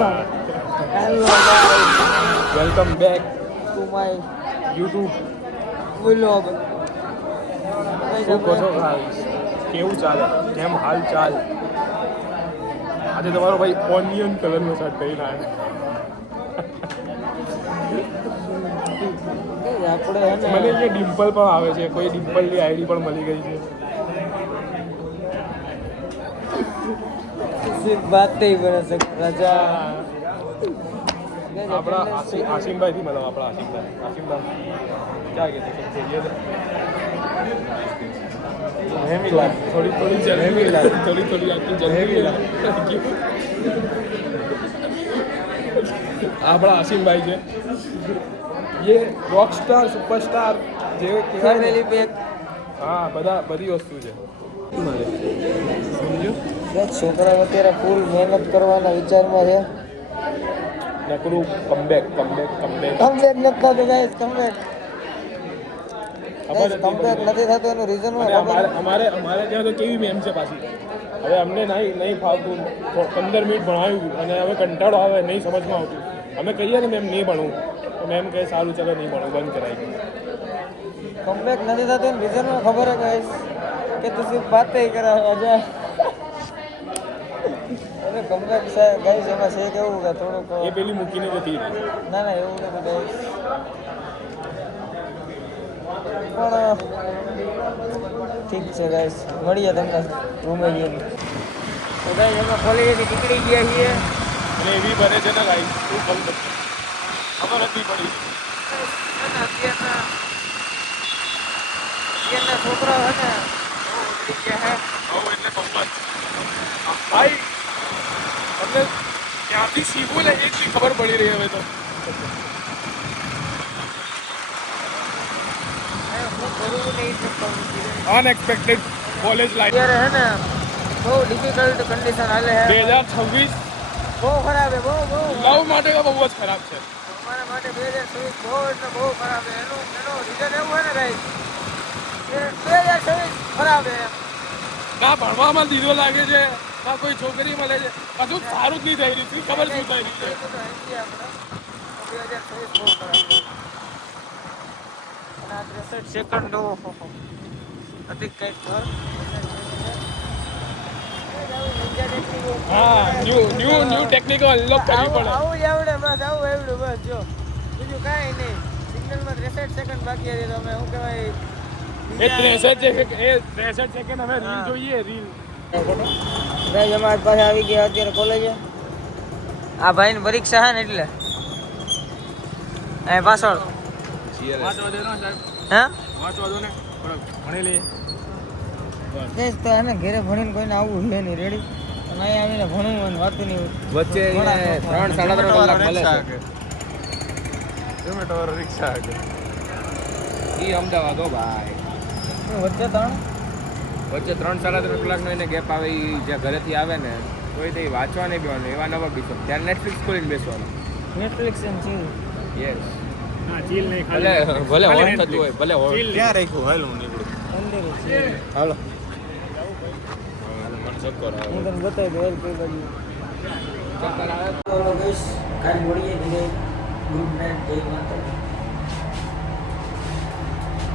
Hello guys, welcome back to my YouTube. Vlog. શું કહો છો ગાઈસ? કેવું ચાલે? કેમ હાલ ચાલ? આજે તમારો ભાઈ ઓનિયન કલરનો શર્ટ પહેરીને આવ્યો. આપણે હે મને ને જે ડિમ્પલ પણ આવે છે, કોઈ ડિમ્પલની આઈડી પણ મળી ગઈ છે. સિર્ફ બાત નહીં બને શકે રાજા. આપણા આસિમભાઈથી મતલબ આપણા આસિમભાઈ ક્યાં ગયા છે? જહેમી લાગ થોડી જહેમી લાગ થોડી આપકી જહેમી લાગ. આપણા આસિમભાઈ છે, ये रॉकस्टार सुपरस्टार જે ફેમિલી પેક. હા બધી વસ્તુ છે. સમજો છોકરા અત્યારે ફૂલ મહેનત કરવાના વિચારમાં છે. નકરું કમબેક કમબેક નથી થતું ગાઈસ, કમબેક નથી થતું. એનું રીઝન અમારે ત્યાં તો કેવી મેમ છે પાછી. હવે અમને નહીં ફાવતું, 15 મિનિટ ભણાવ્યું અને હવે કંટાળો આવે, નહીં સમજમાં આવતું. અમે કહીએ ને મેમ નહીં ભણવું, તો મેમ કહે સારું ચાલો નહીં ભણવું, બંધ કરાવી. કમબેક નથી થતું એનું રીઝન ખબર હે ગાઈસ કે તું સિર્ફ બાત નહીં કરે રાજા. અરે કમબેક છે ગાઈસ, એમાં છે કેવું કે થોડુંક એ પેલી મૂકીને જતી રહી. ના એવું નથી ગાઈસ, પણ ઠીક છે ગાઈસ, મળીએ તમને રૂમે જઈને. તો ગાઈસ અમે કોલેજેથી નીકળી ગયા છીએ અને એવી બને છે ને ગાઈસ, શું ખબર નથી પડી. અત્યારના છોકરાઓ છે ને બહુ ઉતરી ગયા છે. બહુ એટલે બહુ જ ભાઈ, તમને ક્યાંથી શીખવું ને એટલી ખબર પડી રહી હવે તો. અનએક્સપેક્ટેડ કોલેજ લાઈફ અત્યારે હે ને બહુ ડિફિકલ્ટ કન્ડિશન હાલે છે. 2026 બહુ ખરાબ છે, બહુ લવ માટે તો બહુ જ ખરાબ છે. અમારા માટે 2026 બહુ એટલે બહુ ખરાબ છે. એનું રીઝન એવું છે ને ગાઈસ કે 2026 ખરાબ છે. ના ભણવામાં દીધો લાગે છે, ના કોઈ છોકરી મળે છે, કશું સારું જ નહીં થઈ રહ્યું. ખબર શું થઈ રહી છે? 2026 બહુ ખરાબ છે. અને આ 63 સેકન્ડ અધિક કંઈક કર. હા, ન્યુ ટેકનિક અનલોક કરવી પડે. આવું જ આવડે બસ, આવું આવડ્યું બસ. જો બીજું કાંઈ નહીં. સિગ્નલમાં 63 સેકન્ડ બાકી હતી તો અમે શું કહેવાય એ 63 સેકન્ડ અમે રીલ જોઈએ, રીલ. ગાઈસ અમારી પાસે આવી ગયા અત્યારે કોલેજે. આ ભાઈની પરીક્ષા છે ને એટલે એ પાછળ હે ભણી લઈએ. તેજ તો એને ઘરે ભણીને કોઈને આવવું છે નહીં રેડી, અને અહીં આવીને ભણવું અને વાતું નહીં. વચ્ચે 3-3.5 કલાક મળે છે. ઝોમેટો રિક્ષા ઈ અમદાવાદ હો ભાઈ. વચ્ચે વચ્ચે 3-3.5 કલાકનો એને ગેપ આવે. એ જ્યાં ઘરેથી આવે ને તોય તે વાંચવા નહીં બેવાનું, એવા નવા બીજો ત્યારે નેટફ્લિક્સ ખોલીને બેસવાનું. નેટફ્લિક્સ એમ છે. યસ. હા, ચીલ નહીં ખાલી ભલે ઓન થતું હોય, ભલે ઓન ક્યાં રાખ્યું. હાલ હું નીકળું. અંદર છે. હાલો મને ચક્કર આવે. હું તને બતાવી દઉં કઈ બાજુ ચક્કર આવે. તો ગાઈસ કાલ મળીએ. ગુડ નાઇટ, જય માતા.